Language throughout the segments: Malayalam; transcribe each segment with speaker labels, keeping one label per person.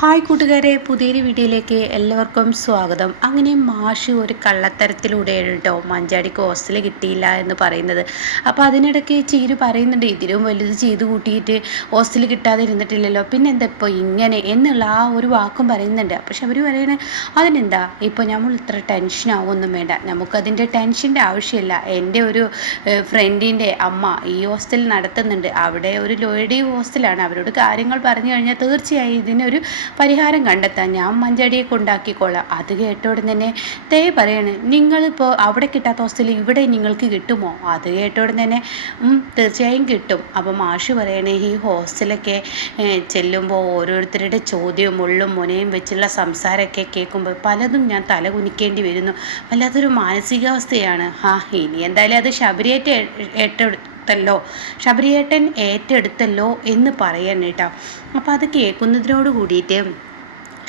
Speaker 1: ഹായ് കൂട്ടുകാരെ പുതിയൊരു വീഡിയോയിലേക്ക് എല്ലാവർക്കും സ്വാഗതം. അങ്ങനെ മാഷ് ഒരു കള്ളത്തരത്തിലൂടെയാണ് കേട്ടോ മഞ്ചാടിക്ക് ഹോസ്റ്റൽ കിട്ടിയില്ല എന്ന് പറയുന്നത്. അപ്പോൾ അതിനിടയ്ക്ക് ചീര് പറയുന്നുണ്ട് ഇതിലും വലുത് ചെയ്ത് കൂട്ടിയിട്ട് ഹോസ്റ്റൽ കിട്ടാതെ ഇരുന്നിട്ടില്ലല്ലോ. പിന്നെ എന്താ ഇപ്പോൾ ഇങ്ങനെ? എന്നുള്ള ആ ഒരു വാക്കും പറയുന്നുണ്ട്. പക്ഷെ അവർ പറയണേ അതിനെന്താ? ഇപ്പോൾ നമ്മൾ ഇത്ര ടെൻഷൻ ആവുമൊന്നും വേണ്ട. നമുക്കതിന്റെ ടെൻഷന്റെ ആവശ്യമില്ല. എന്റെ ഒരു ഫ്രണ്ടിന്റെ അമ്മ ഈ ഹോസ്റ്റൽ നടത്തുന്നുണ്ട്. അവിടെ ഒരു ലോയഡി ഹോസ്റ്റലാണ് അവരോട് കാര്യങ്ങൾ പറഞ്ഞു കഴിഞ്ഞാൽ തീർച്ചയായും ഇതിനൊരു പരിഹാരം കണ്ടെത്താൻ ഞാൻ മഞ്ചാടിയെ കൊണ്ടാക്കിക്കോളാം. അത് കേട്ടോടെ തന്നെ തേ പറയണ് നിങ്ങളിപ്പോൾ അവിടെ കിട്ടാത്ത ഹോസ്റ്റലിൽ ഇവിടെ നിങ്ങൾക്ക് കിട്ടുമോ? അത് കേട്ടോടെ തന്നെ തീർച്ചയായും കിട്ടും. അപ്പം മാഷ് പറയണേ ഈ ഹോസ്റ്റലൊക്കെ ചെല്ലുമ്പോൾ ഓരോരുത്തരുടെ ചോദ്യവും ഉള്ളും മുനയും വെച്ചുള്ള സംസാരമൊക്കെ കേൾക്കുമ്പോൾ പലതും ഞാൻ തല കുനിക്കേണ്ടി വരുന്നു. വല്ലാത്തൊരു മാനസികാവസ്ഥയാണ്. ഹാ ഇനി എന്തായാലും അത് ശബരിയേറ്റ് ഏറ്റെടുത്തു ഏറ്റെടുത്തല്ലോ ശബരിയേട്ടൻ ഏറ്റെടുത്തല്ലോ എന്ന് പറയാൻ കേട്ടോ. അപ്പോൾ അത് കേൾക്കുന്നതിനോട് കൂടിയിട്ട്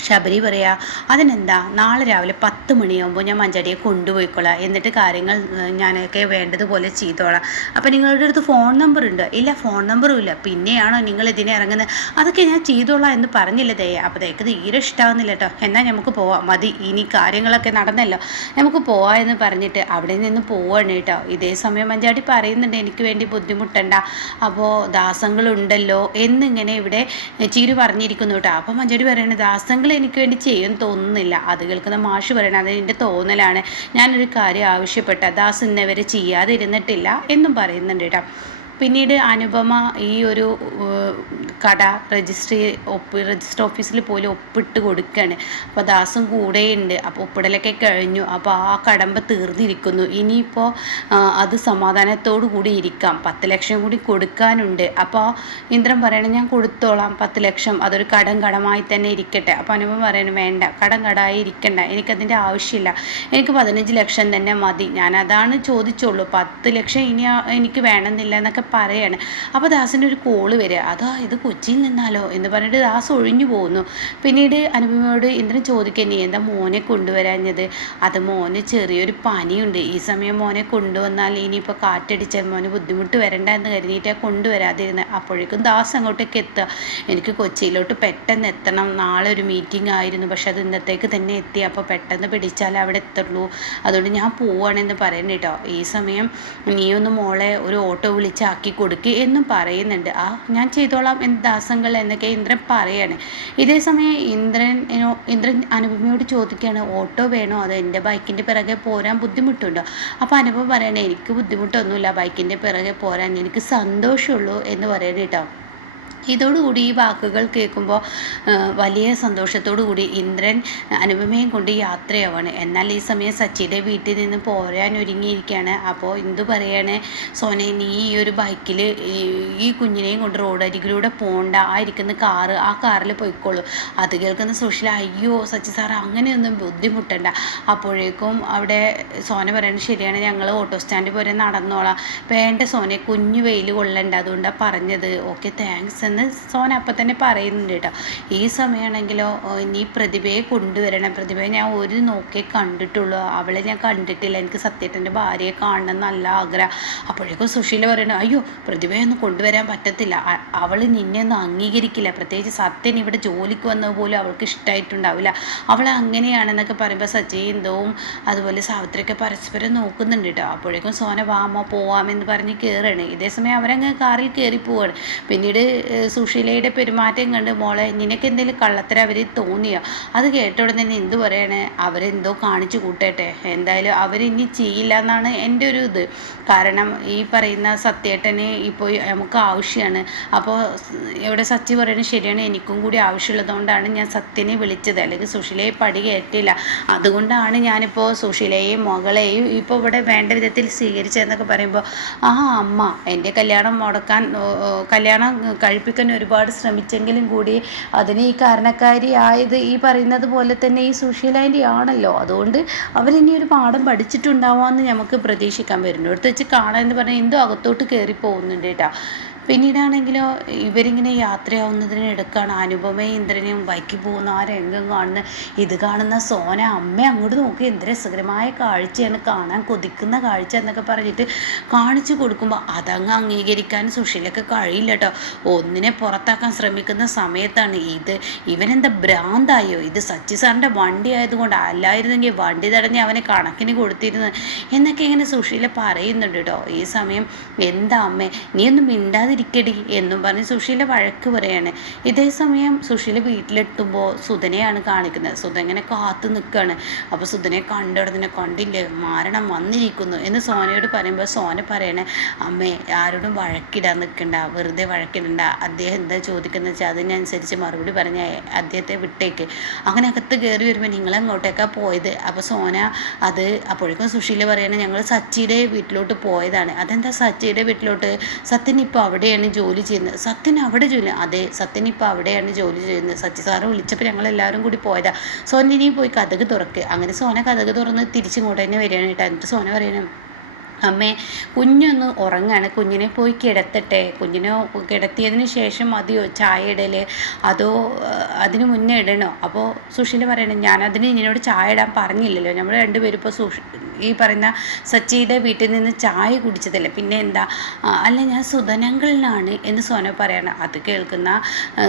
Speaker 1: ശബരി പറയാ അതിനെന്താ? നാളെ രാവിലെ പത്ത് മണിയാകുമ്പോൾ ഞാൻ മഞ്ചാടിയെ കൊണ്ടുപോയിക്കോളാം. എന്നിട്ട് കാര്യങ്ങൾ ഞാനൊക്കെ വേണ്ടതുപോലെ ചെയ്തോളാം. അപ്പോൾ നിങ്ങളുടെ അടുത്ത് ഫോൺ നമ്പർ ഉണ്ട്. ഇല്ല ഫോൺ നമ്പറും ഇല്ല. പിന്നെയാണോ നിങ്ങൾ ഇതിനെ ഇറങ്ങുന്നത് അതൊക്കെ ഞാൻ ചെയ്തോളാം എന്ന് പറഞ്ഞില്ല ദയ അപ്പോൾ ദയക്ക് തീരെ ഇഷ്ടാവുന്നില്ല കേട്ടോ എന്നാൽ നമുക്ക് പോവാം. മതി. ഇനി കാര്യങ്ങളൊക്കെ നടന്നല്ലോ. നമുക്ക് പോവാം എന്ന് പറഞ്ഞിട്ട് അവിടെ നിന്ന് പോവാണ് കേട്ടോ ഇതേ സമയം മഞ്ചാടി പറയുന്നുണ്ട് എനിക്ക് വേണ്ടി ബുദ്ധിമുട്ടണ്ട. അപ്പോൾ ദാസങ്ങളുണ്ടല്ലോ എന്നിങ്ങനെ ഇവിടെ ചിരി പറഞ്ഞിരിക്കുന്നു കേട്ടോ അപ്പോൾ മഞ്ചാടി പറയുന്നത് ദാസങ്ങൾ എനിക്ക് വേണ്ടി ചെയ്യുമെന്ന് തോന്നുന്നില്ല. അത് കേൾക്കുന്ന മാഷ് പറയണത് എന്റെ തോന്നലാണ്. ഞാനൊരു കാര്യം ആവശ്യപ്പെട്ട ദാസ് ഇന്നവരെ ചെയ്യാതിരുന്നിട്ടില്ല എന്നും പറയുന്നുണ്ട് കേട്ടോ. പിന്നീട് അനുപമ ഈ ഒരു കട രജിസ്ട്രി ഒപ്പ് രജിസ്റ്റർ ഓഫീസിൽ പോലും ഒപ്പിട്ട് കൊടുക്കുകയാണ് അപ്പോൾ ദാസും കൂടെയുണ്ട്. അപ്പോൾ ഒപ്പിടലൊക്കെ കഴിഞ്ഞു. അപ്പോൾ ആ കടമ്പ തീർന്നിരിക്കുന്നു. ഇനിയിപ്പോൾ അത് സമാധാനത്തോടു കൂടി ഇരിക്കാം. പത്ത് ലക്ഷം കൂടി കൊടുക്കാനുണ്ട്. അപ്പോൾ ഇന്ദ്രൻ പറയണം ഞാൻ കൊടുത്തോളാം പത്ത് ലക്ഷം. അതൊരു കടം കടമായി തന്നെ ഇരിക്കട്ടെ. അപ്പോൾ അനുപമ പറയണം വേണ്ട. കടം കടമായി ഇരിക്കണ്ട. എനിക്കതിന്റെ ആവശ്യമില്ല. എനിക്ക് പതിനഞ്ച് ലക്ഷം തന്നെ മതി. ഞാനതാണ് ചോദിച്ചുള്ളൂ. പത്ത് ലക്ഷം ഇനി എനിക്ക് വേണമെന്നില്ല എന്നൊക്കെ പറയാണ്. അപ്പോൾ ദാസിന്റെ ഒരു കോൾ വരിക. അതാ ഇത് കൊച്ചിയിൽ നിന്നാലോ? എന്ന് പറഞ്ഞിട്ട് ദാസ് ഒഴിഞ്ഞു പോകുന്നു. പിന്നീട് അനുപമയോട് ഇന്ദ്രൻ ചോദിക്കാൻ നീ എന്താ മോനെ കൊണ്ടുവരാഞ്ഞത്? അത് മോന് ചെറിയൊരു പനിയുണ്ട്. ഈ സമയം മോനെ കൊണ്ടുവന്നാൽ ഇനിയിപ്പോൾ കാറ്റടിച്ചാൽ മോന് ബുദ്ധിമുട്ട് വരണ്ട എന്ന് കരുതിയിട്ടാണ് കൊണ്ടുവരാതിരുന്നത് അപ്പോഴേക്കും ദാസ് അങ്ങോട്ടേക്ക് എത്തുക. എനിക്ക് കൊച്ചിയിലോട്ട് പെട്ടെന്ന് എത്തണം. നാളെ ഒരു മീറ്റിംഗ് ആയിരുന്നു. പക്ഷെ അത് ഇന്നത്തേക്ക് തന്നെ എത്തി. അപ്പോൾ പെട്ടെന്ന് പിടിച്ചാൽ അവിടെ എത്തുള്ളൂ. അതുകൊണ്ട് ഞാൻ പോവുകയാണെന്ന് പറയുന്നത് കേട്ടോ. ഈ സമയം നീയൊന്ന് മോളെ ഒരു ഓട്ടോ വിളിച്ചാക്കി കൊടുക്കുക എന്നും പറയുന്നുണ്ട്. ആ ഞാൻ ചെയ്തോളാം എന്ന് ദാസങ്ങൾ എന്നൊക്കെ ഇന്ദ്രൻ പറയാണ്. ഇതേ സമയം ഇന്ദ്രൻ ഇന്ദ്രൻ അനുപമയോട് ചോദിക്കുകയാണ് ഓട്ടോ വേണോ? അതോ എന്റെ ബൈക്കിന്റെ പിറകെ പോരാൻ ബുദ്ധിമുട്ടുണ്ടോ? അപ്പോൾ അനുപമ പറയണേ എനിക്ക് ബുദ്ധിമുട്ടൊന്നുമില്ല. ബൈക്കിന്റെ പിറകെ പോരാൻ എനിക്ക് സന്തോഷമുള്ളൂ എന്ന് പറയണേ കേട്ടോ. ഇതോടുകൂടി ഈ വാക്കുകൾ കേൾക്കുമ്പോൾ വലിയ സന്തോഷത്തോടു കൂടി ഇന്ദ്രൻ അനുപമയും കൊണ്ട് യാത്രയാവാണ്. എന്നാൽ ഈ സമയം സച്ചിയുടെ വീട്ടിൽ നിന്ന് പോരാൻ ഒരുങ്ങിയിരിക്കുകയാണ്. അപ്പോൾ എന്തു പറയാണ്? സോനെ നീ ഈ ഒരു ബൈക്കിൽ ഈ കുഞ്ഞിനെയും കൊണ്ട് റോഡ് അരികിലൂടെ പോകണ്ട ആ ഇരിക്കുന്ന കാറ് ആ കാറിൽ പോയിക്കോളൂ. അത് കേൾക്കുന്ന സുഷില അയ്യോ സച്ചി സാർ അങ്ങനെയൊന്നും ബുദ്ധിമുട്ടണ്ട. അപ്പോഴേക്കും അവിടെ സോന പറയുന്നത് ശരിയാണ്. ഞങ്ങൾ ഓട്ടോ സ്റ്റാൻഡ് പോലെ നടന്നോളാം. വേണ്ട സോനെ കുഞ്ഞു വെയിൽ കൊള്ളണ്ട. അതുകൊണ്ടാണ് പറഞ്ഞത്. ഓക്കെ താങ്ക്സ് എന്ന് സോന അപ്പം തന്നെ പറയുന്നുണ്ട് കേട്ടോ. ഈ സമയമാണെങ്കിലോ നീ പ്രതിഭയെ കൊണ്ടുവരണം. പ്രതിഭയെ ഞാൻ ഒരു നോക്കി കണ്ടിട്ടുള്ളൂ. അവളെ ഞാൻ കണ്ടിട്ടില്ല. എനിക്ക് സത്യേട്ടന്റെ ഭാര്യയെ കാണണം നല്ല ആഗ്രഹം. അപ്പോഴേക്കും സുശീല പറയണം അയ്യോ പ്രതിഭയൊന്നും കൊണ്ടുവരാൻ പറ്റത്തില്ല. അവൾ നിന്നെ ഒന്നും അംഗീകരിക്കില്ല. പ്രത്യേകിച്ച് സത്യൻ ഇവിടെ ജോലിക്ക് വന്നത് പോലും അവൾക്ക് ഇഷ്ടമായിട്ടുണ്ടാവില്ല അവൾ അങ്ങനെയാണെന്നൊക്കെ പറയുമ്പോൾ സജീന്തവും അതുപോലെ സാവിത്രിയൊക്കെ പരസ്പരം നോക്കുന്നുണ്ട് കേട്ടോ. അപ്പോഴേക്കും സോന വാമോ പോവാമെന്ന് പറഞ്ഞ് കയറുകയാണ് ഇതേസമയം അവരങ്ങ് കാറിൽ കയറി പോവാണ്. പിന്നീട് സുശീലയുടെ പെരുമാറ്റം കണ്ട് മോളെ നിനക്ക് എന്തെങ്കിലും കള്ളത്തര അവർ തോന്നിയോ? അത് കേട്ട ഉടനെ തന്നെ എന്തു പറയണേ? അവരെന്തോ കാണിച്ചു കൂട്ടട്ടെ. എന്തായാലും അവരിനി ചെയ്യില്ല എന്നാണ് എന്റെ ഒരു ഇത്. കാരണം ഈ പറയുന്ന സത്യേട്ടനെ ഇപ്പോൾ നമുക്ക് ആവശ്യമാണ് അപ്പോൾ എവിടെ സച്ചി പറയുന്നത് ശരിയാണ്. എനിക്കും കൂടി ആവശ്യമുള്ളതുകൊണ്ടാണ് ഞാൻ സത്യനെ വിളിച്ചത്. അല്ലെങ്കിൽ സുശീലയെ പടി കയറ്റില്ല അതുകൊണ്ടാണ് ഞാനിപ്പോൾ സുശീലയെയും മകളെയും ഇപ്പോൾ ഇവിടെ വേണ്ട വിധത്തിൽ സ്വീകരിച്ചതെന്നൊക്കെ പറയുമ്പോൾ ആ അമ്മ എന്റെ കല്യാണം മുടക്കാൻ കല്യാണം കഴിപ്പിക്കാൻ ഒഴിവാക്കാൻ ഒരുപാട് ശ്രമിച്ചെങ്കിലും കൂടി അതിന് ഈ കാരണക്കാരി ആയത് ഈ പറയുന്നത് പോലെ തന്നെ ഈ സുശീലാന്റെ ആണല്ലോ. അതുകൊണ്ട് അവരിനി ഒരു പാഠം പഠിച്ചിട്ടുണ്ടാവാമെന്ന് നമുക്ക് പ്രതീക്ഷിക്കാൻ വരുന്നു. അടുത്ത് വെച്ച് കാണാൻ എന്ന് പറഞ്ഞാൽ എന്തോ അകത്തോട്ട് കയറി പോകുന്നുണ്ട് കേട്ടോ. പിന്നീടാണെങ്കിലോ ഇവരിങ്ങനെ യാത്രയാവുന്നതിനിടക്കാണ് അനുപമയും ഇന്ദ്രനെയും ബൈക്കിൽ പോകുന്ന ആ രംഗം കാണുന്ന ഇത് കാണുന്ന സോന അമ്മ അങ്ങോട്ട് നോക്കി എന്ത് രസകരമായ കാഴ്ചയാണ് കാണാൻ കൊതിക്കുന്ന കാഴ്ച എന്നൊക്കെ പറഞ്ഞിട്ട് കാണിച്ചു കൊടുക്കുമ്പോൾ അതങ്ങ് അംഗീകരിക്കാൻ സുശീലൊക്കെ കഴിയില്ല കേട്ടോ ഒന്നിനെ പുറത്താക്കാൻ ശ്രമിക്കുന്ന സമയത്താണ് ഇത്. ഇവനെന്താ ഭ്രാന്തായോ? ഇത് സച്ചി സാറിന്റെ വണ്ടി ആയതുകൊണ്ട് അല്ലായിരുന്നെങ്കിൽ വണ്ടി തടഞ്ഞ് അവനെ കണക്കിന് കൊടുത്തിരുന്നത് എന്നൊക്കെ ഇങ്ങനെ സുശീല പറയുന്നുണ്ട് കേട്ടോ ഈ സമയം എന്താ അമ്മേ നീ ഒന്നും മിണ്ടാതിരിക്കടി എന്നും പറഞ്ഞ് സുശീല വഴക്ക് പറയാണ്. ഇതേ സമയം സുശീല വീട്ടിലെത്തുമ്പോൾ സുധനെയാണ് കാണിക്കുന്നത്. സുധ ഇങ്ങനെ കാത്തു നിൽക്കുകയാണ് അപ്പോൾ സുധനെ കണ്ടിടത്തിനെ കണ്ടില്ലേ മാരണം വന്നിരിക്കുന്നു എന്ന് സോനയോട് പറയുമ്പോൾ സോന പറയണേ അമ്മേ ആരോടും വഴക്കിടാൻ നിൽക്കണ്ട വെറുതെ വഴക്കിടണ്ട. അദ്ദേഹം എന്താ ചോദിക്കുന്നത് വെച്ചാൽ അതിനനുസരിച്ച് മറുപടി പറഞ്ഞ അദ്ദേഹത്തെ വിട്ടേക്ക്. അങ്ങനെ അകത്ത് കയറി വരുമ്പോൾ നിങ്ങൾ അങ്ങോട്ടേക്കാണ് പോയത്? അപ്പോൾ സോന അത് അപ്പോഴേക്കും സുശീല പറയണേ ഞങ്ങൾ സച്ചിയുടെ വീട്ടിലോട്ട് പോയതാണ്. അതെന്താ സച്ചിയുടെ വീട്ടിലോട്ട്? സത്യൻ ഇപ്പോൾ അവിടെയാണ് ജോലി ചെയ്യുന്നത്. സത്യൻ അവിടെ ജോലി അതെ സത്യൻ ഇപ്പോൾ അവിടെയാണ് ജോലി ചെയ്യുന്നത്. സച്ചി സാറ് വിളിച്ചപ്പോൾ ഞങ്ങൾ എല്ലാവരും കൂടി പോയതാ. സോനിനി പോയി കഥക് തുറക്ക്. അങ്ങനെ സോന കഥക് തുറന്ന് തിരിച്ചിങ്ങോട്ട് തന്നെ വരികയാണ് കേട്ടോ. എന്നിട്ട് സോന പറയണം അമ്മേ കുഞ്ഞൊന്ന് ഉറങ്ങാണ്. കുഞ്ഞിനെ പോയി കിടത്തട്ടെ. കുഞ്ഞിനെ കിടത്തിയതിന് ശേഷം മതിയോ? ചായ ഇടൽ അതോ അതിന് മുന്നേ ഇടണോ? അപ്പോൾ സുശീല പറയണം ഞാനതിന് നിന്നോട് ചായ ഇടാൻ പറഞ്ഞില്ലല്ലോ. നമ്മൾ രണ്ടുപേരും ഇപ്പോൾ സുഷ് ഈ പറയുന്ന സച്ചിയുടെ വീട്ടിൽ നിന്ന് ചായ കുടിച്ചതല്ലേ. പിന്നെ എന്താ? അല്ല ഞാൻ സുധനങ്ങളിലാണ് എന്ന് സോന പറയണം. അത് കേൾക്കുന്ന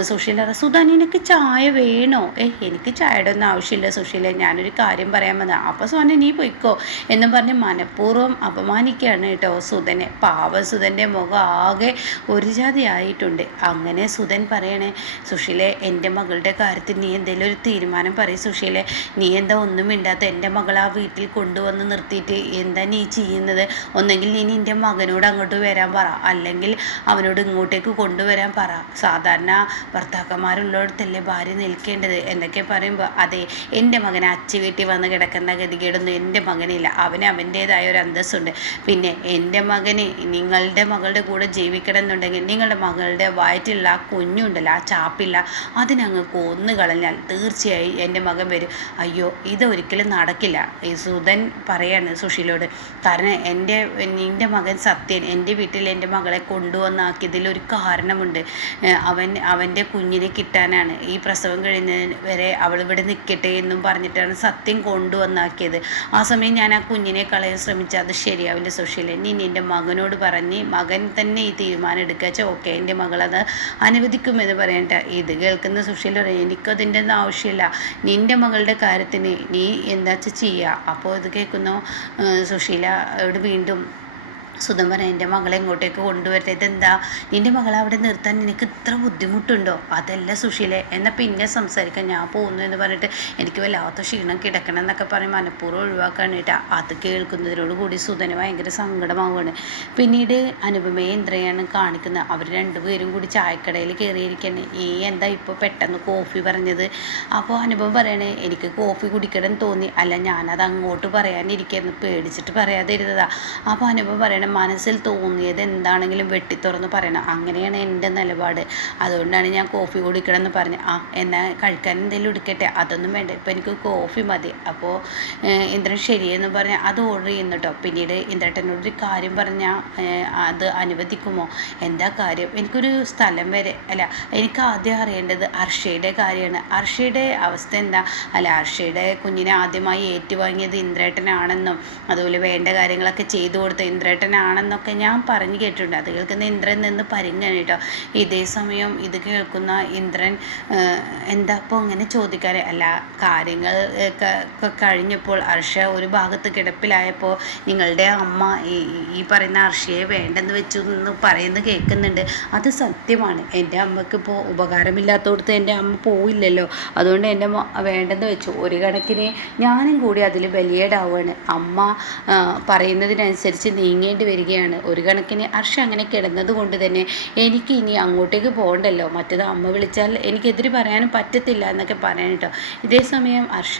Speaker 1: സുശീല സുധ എനിക്ക് ചായ വേണോ? ഏ എനിക്ക് ചായയുടെ ഒന്നും ആവശ്യമില്ല സുശീല. ഞാനൊരു കാര്യം പറയാൻ വന്നതാണ് അപ്പോൾ സോന നീ പൊയ്ക്കോ. എന്നും പറഞ്ഞ് മനഃപൂർവം അപമാനം അപമാനിക്കുകയാണ് കേട്ടോ സുധനെ. പാവ സുധന്റെ മുഖം ആകെ ഒരു ജാതി ആയിട്ടുണ്ട്. അങ്ങനെ സുധൻ പറയണേ സുശീലെ എന്റെ മകളുടെ കാര്യത്തിൽ നീ എന്തെങ്കിലും ഒരു തീരുമാനം പറയും സുശീലെ. നീ എന്താ ഒന്നും മിണ്ടാത്ത എന്റെ മകൾ ആ വീട്ടിൽ കൊണ്ടുവന്ന് നിർത്തിയിട്ട് എന്താ നീ ചെയ്യുന്നത്? ഒന്നെങ്കിൽ നീ എന്റെ മകനോട് അങ്ങോട്ട് വരാൻ പറ. അല്ലെങ്കിൽ അവനോട് ഇങ്ങോട്ടേക്ക് കൊണ്ടുവരാൻ പറ. സാധാരണ ഭർത്താക്കന്മാരുള്ളിടത്തല്ലേ ഭാര്യ നിൽക്കേണ്ടത്? എന്നൊക്കെ പറയുമ്പോൾ അതെ എന്റെ മകൻ അച്ഛ വീട്ടിൽ വന്ന് കിടക്കുന്ന ഗതികേടൊന്നും എന്റെ മകനില്ല. അവന് അവന്റേതായ ഒരു അന്തസ്സുണ്ട്. പിന്നെ എന്റെ മകന് നിങ്ങളുടെ മകളുടെ കൂടെ ജീവിക്കണം എന്നുണ്ടെങ്കിൽ നിങ്ങളുടെ മകളുടെ വയറ്റിലുള്ള ആ കുഞ്ഞുണ്ടല്ലോ ആ ചാപ്പില്ല അതിനങ്ങ് കൊന്നു കളഞ്ഞാൽ തീർച്ചയായും എന്റെ മകൻ വരും. അയ്യോ ഇതൊരിക്കലും നടക്കില്ല. ഈ സുധൻ പറയാണ് സുശീലോട് കാരണം എന്റെ നിന്റെ മകൻ സത്യൻ എന്റെ വീട്ടിൽ എന്റെ മകളെ കൊണ്ടുവന്നാക്കിയതിൽ ഒരു കാരണമുണ്ട്. അവൻ അവന്റെ കുഞ്ഞിനെ കിട്ടാനാണ്. ഈ പ്രസവം കഴിയുന്നതിന് വരെ അവൾ ഇവിടെ നിൽക്കട്ടെ എന്നും പറഞ്ഞിട്ടാണ് സത്യം കൊണ്ടുവന്നാക്കിയത്. ആ സമയം ഞാൻ ആ കുഞ്ഞിനെ കളയാൻ ശ്രമിച്ചത്. അത് ശരിയാവില്ല. എന്റെ സുശീലൻ നീ നിന്റെ മകനോട് പറഞ്ഞ് മകൻ തന്നെ ഈ തീരുമാനം എടുക്കുക വെച്ചാൽ ഓക്കെ എന്റെ മകളത് അനുവദിക്കുമെന്ന് പറയണ്ട. ഇത് കേൾക്കുന്ന സുശീല പറയും എനിക്കതിന്റെ ഒന്നും ആവശ്യമില്ല. നിന്റെ മകളുടെ കാര്യത്തിന് നീ എന്താ ചെയ്യുക? അപ്പോൾ ഇത് കേൾക്കുന്നു സുശീലയോട് വീണ്ടും സുധൻ പറഞ്ഞു എന്റെ മകളെ ഇങ്ങോട്ടേക്ക് കൊണ്ടുവരട്ടെ. ഇതെന്താ? നിന്റെ മകളെ അവിടെ നിർത്താൻ നിനക്ക് ഇത്ര ബുദ്ധിമുട്ടുണ്ടോ? അതല്ല സുശീലെ എന്നാൽ പിന്നെ സംസാരിക്കാൻ ഞാൻ പോകുന്നു എന്ന് പറഞ്ഞിട്ട് എനിക്ക് വല്ലാത്ത ക്ഷീണം കിടക്കണം എന്നൊക്കെ പറഞ്ഞ് മനഃപൂർവം ഒഴിവാക്കാനായിട്ട് അത് കേൾക്കുന്നതിനോട് കൂടി സുധന് ഭയങ്കര സങ്കടമാവുകയാണ്. പിന്നീട് അനുപമയെ ഇന്ദ്രയാണ് കാണിക്കുന്നത്. അവർ രണ്ടുപേരും കൂടി ചായക്കടയിൽ കയറിയിരിക്കുകയാണ്. ഈ എന്താ ഇപ്പോൾ പെട്ടെന്ന് കോഫി പറഞ്ഞത്? അപ്പോൾ അനുപം പറയണേ എനിക്ക് കോഫി കുടിക്കണം തോന്നി. അല്ല ഞാനത് അങ്ങോട്ട് പറയാനിരിക്കുന്നു പേടിച്ചിട്ട് പറയാതിരുന്നതാ. അപ്പോൾ അനുപം പറയണേ മനസ്സിൽ തോന്നിയത് എന്താണെങ്കിലും വെട്ടിത്തുറന്ന് പറയണം അങ്ങനെയാണ് എന്റെ നിലപാട്. അതുകൊണ്ടാണ് ഞാൻ കോഫി കുടിക്കണം എന്ന് പറഞ്ഞ് ആ എന്നാൽ കഴിക്കാൻ എന്തെങ്കിലും എടുക്കട്ടെ അതൊന്നും വേണ്ട. ഇപ്പം എനിക്ക് കോഫി മതി. അപ്പോൾ ഇന്ദ്രൻ ശരിയെന്ന് പറഞ്ഞാൽ അത് ഓർഡർ ചെയ്യുന്നു കേട്ടോ പിന്നീട് ഇന്ദ്രട്ടനോട് ഒരു കാര്യം പറഞ്ഞാൽ അത് അനുവദിക്കുമോ? എന്താ കാര്യം? എനിക്കൊരു സ്ഥലം വരെ അല്ല എനിക്ക് ആദ്യം അറിയേണ്ടത് അർഷയുടെ കാര്യമാണ്. അർഷയുടെ അവസ്ഥ എന്താ? അല്ല അർഷയുടെ കുഞ്ഞിനെ ആദ്യമായി ഏറ്റുവാങ്ങിയത് ഇന്ദ്രേട്ടനാണെന്നും അതുപോലെ വേണ്ട കാര്യങ്ങളൊക്കെ ചെയ്തു കൊടുത്ത ഇന്ദ്രേട്ടനാണ് ആണെന്നൊക്കെ ഞാൻ പറഞ്ഞു കേട്ടിട്ടുണ്ട്. അത് കേൾക്കുന്ന ഇന്ദ്രൻ നിന്ന് പരിങ്ങാണ് കേട്ടോ. ഇതേ സമയം ഇത് കേൾക്കുന്ന ഇന്ദ്രൻ എന്താ അങ്ങനെ ഇങ്ങനെ ചോദിക്കാറ്? അല്ല കാര്യങ്ങൾ കഴിഞ്ഞപ്പോൾ അർഷ ഒരു ഭാഗത്ത് കിടപ്പിലായപ്പോൾ നിങ്ങളുടെ അമ്മ ഈ പറയുന്ന അർഷയെ വേണ്ടെന്ന് വെച്ചു എന്ന് പറയുന്നത് കേൾക്കുന്നുണ്ട്. അത് സത്യമാണ്. എന്റെ അമ്മയ്ക്ക് ഇപ്പോൾ ഉപകാരമില്ലാത്തടത്ത് എന്റെ അമ്മ പോയില്ലല്ലോ അതുകൊണ്ട് എന്റെ വേണ്ടെന്ന് വെച്ചു. ഒരു കണക്കിന് ഞാനും കൂടി അതിൽ ബലിയേടാവുകയാണ്. അമ്മ പറയുന്നതിനനുസരിച്ച് നീങ്ങേണ്ടി വരികയാണ്. ഒരു കണക്കിന് അർഷ അങ്ങനെ കിടന്നത് കൊണ്ട് തന്നെ എനിക്ക് ഇനി അങ്ങോട്ടേക്ക് പോകണ്ടല്ലോ. മറ്റത് അമ്മ വിളിച്ചാൽ എനിക്കെതിരെ പറയാനും പറ്റത്തില്ല എന്നൊക്കെ പറയാൻ കേട്ടോ ഇതേ സമയം അർഷ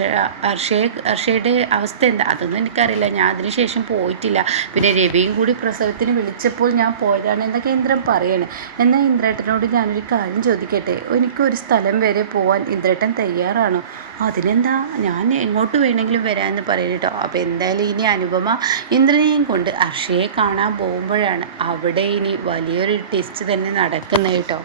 Speaker 1: അർഷയെ അർഷയുടെ അവസ്ഥ എന്താ? അതൊന്നും എനിക്കറിയില്ല. ഞാൻ അതിനുശേഷം പോയിട്ടില്ല. പിന്നെ രവിയും കൂടി പ്രസവത്തിന് വിളിച്ചപ്പോൾ ഞാൻ പോയതാണ് എന്നൊക്കെ ഇന്ദ്രൻ പറയണേ. എന്നാൽ ഇന്ദ്രേട്ടനോട് ഞാനൊരു കാര്യം ചോദിക്കട്ടെ? എനിക്കൊരു സ്ഥലം വരെ പോവാൻ ഇന്ദ്രേട്ടൻ തയ്യാറാണോ? അതിനെന്താ? ഞാൻ എങ്ങോട്ട് വേണമെങ്കിലും വരാമെന്ന് പറയുന്നു കേട്ടോ അപ്പോൾ എന്തായാലും ഇനി അനുപമ ഇന്ദ്രനെയും കൊണ്ട് അർഷയെ കാണാൻ പോകുമ്പോഴാണ് അവിടെ ഇനി വലിയൊരു ട്വിസ്റ്റ് തന്നെ നടക്കുന്നത് കേട്ടോ.